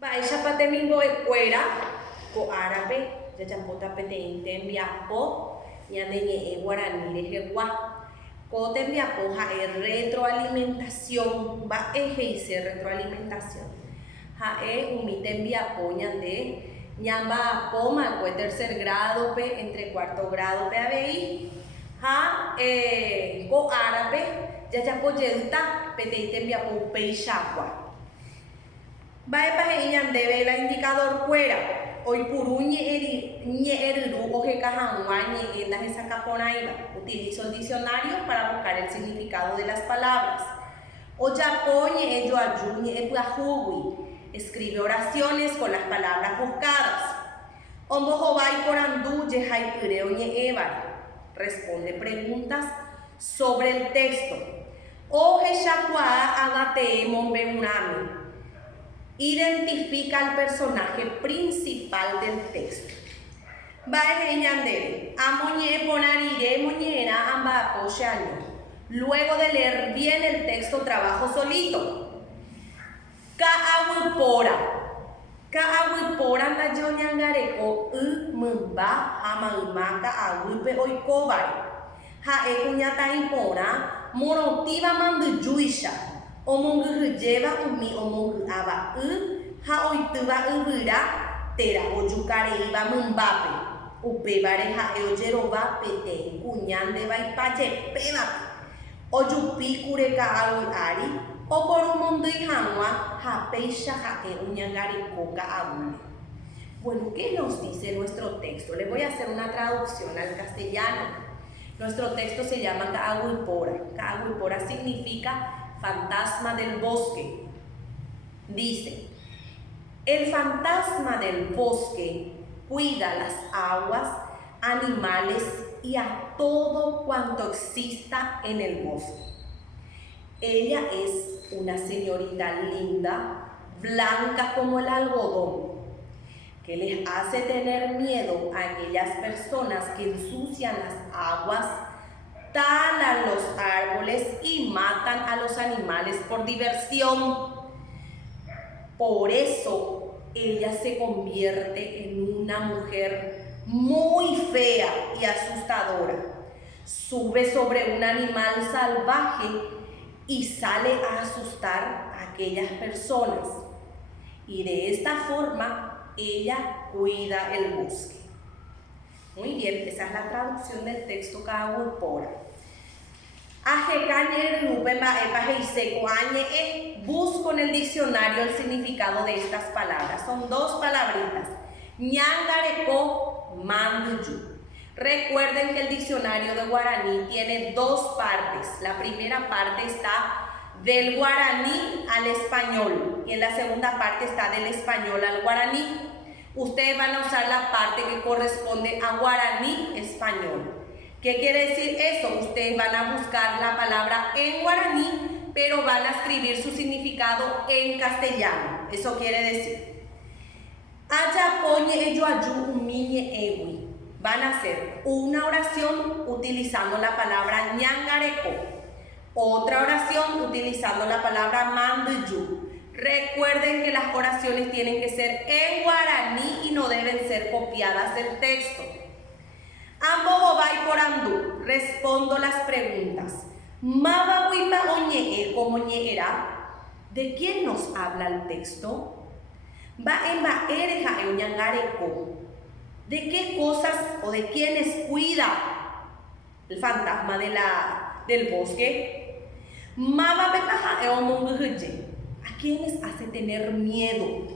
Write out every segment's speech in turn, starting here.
Ba'éichapa temimbo'ekuéra ko árape jajapóta peteĩ tembiapo ñane ñe'ẽ Guarani rehegua. Ko tembiapo ha'e retroalimentación. Mba'e he'ise retroalimentación. Ha'e umi tembiapo ñande ñamba'apómakue tercer gradope entre cuarto gradope avei ha ko árape jajapojeýta peteĩ tembiapo upéichagua. Mba'épa he'i ñandéve la indicadorkuéra oipuru ñe'ẽryru oheka hag̃ua ñe'ẽ ndahesakaporãiva. Utilizo el diccionario para buscar el significado de las palabras. Ojapo ñe'ẽ joaju ñe'ẽ pyahúgui. Escribe oraciones con las palabras buscadas. Ombohovái porandu jehaipyre oñe'ẽvare. Responde preguntas sobre el texto. Ohechakuaa avate'ẽ mombe'urãme. Identifica al personaje principal del texto. Mba'e ñandéve amoñe'ẽ porã rire moñe'ẽrã amba'apo che año. Luego de leer bien el texto, trabajo solito. Ka'aguýpóra. Ka'aguýpóra ndaje oñangareko mymba ha mayma ka'aguýpe oikóvare. Ha'e kuñatã'i porã morotĩva mandyjúicha. Omongyhyjéva umi omongy'áva ha oitýva yvyra térã ojukareíva mymbápe. Upévare ha'e ojerova peteĩ kuña ndevaipajepévape. Ojupi kure ka'aguy ári oporumondýi hag̃ua ha péicha ha'e oñangareko ka'aguýre. Bueno, ¿qué nos dice nuestro texto? Le voy a hacer una traducción al castellano. Nuestro texto se llama Ka'aguýpóra. Ka'aguýpóra significa fantasma del bosque. Dice, el fantasma del bosque cuida las aguas, animales y a todo cuanto exista en el bosque. Ella es una señorita linda, blanca como el algodón, que les hace tener miedo a aquellas personas que ensucian las aguas, talan los árboles y matan a los animales por diversión. Por eso ella se convierte en una mujer muy fea y asustadora. Sube sobre un animal salvaje y sale a asustar a aquellas personas. Y de esta forma ella cuida el bosque. Muy bien, esa es la traducción del texto Ka'aguýpóra. Busco en el diccionario el significado de estas palabras. Son dos palabritas. Ñangareko, manduyu. Recuerden que el diccionario de guaraní tiene dos partes. La primera parte está del guaraní al español y en la segunda parte está del español al guaraní. Ustedes van a usar la parte que corresponde a guaraní español. ¿Qué quiere decir eso? Ustedes van a buscar la palabra en guaraní, pero van a escribir su significado en castellano. Eso quiere decir. Van a hacer una oración utilizando la palabra ñangareko, otra oración utilizando la palabra manduyu. Recuerden que las oraciones tienen que ser en guaraní y no deben ser copiadas del texto. Ambos porandu. Respondo las preguntas. Mabaguipa oñe'e como ñe'era. ¿De quién nos habla el texto? Ba'emba'ére ha'e oñangareko. ¿De qué cosas o de quiénes cuida el fantasma del bosque? Mabapepa ha'e omongyhyje. ¿A quiénes hace tener miedo?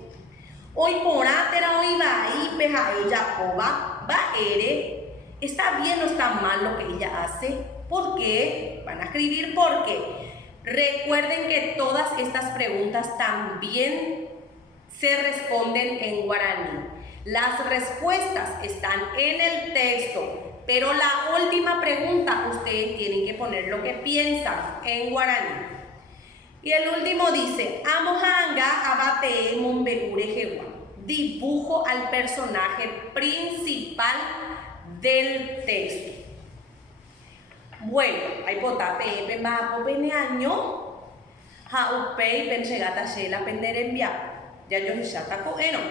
Hoy porátera hoy ba'ípe ha'e ojakóva. Ba'ére. ¿Está bien o está mal lo que ella hace? ¿Por qué? Van a escribir por qué. Recuerden que todas estas preguntas también se responden en guaraní. Las respuestas están en el texto, pero la última pregunta ustedes tienen que poner lo que piensan en guaraní. Y el último dice, Amohanga abate mombeure. Dibujo al personaje principal del texto. Bueno, hay potape, pemba, popene año, ha upei, penchegata, shela, pendere enviar. jajohecháta ko'ẽrõ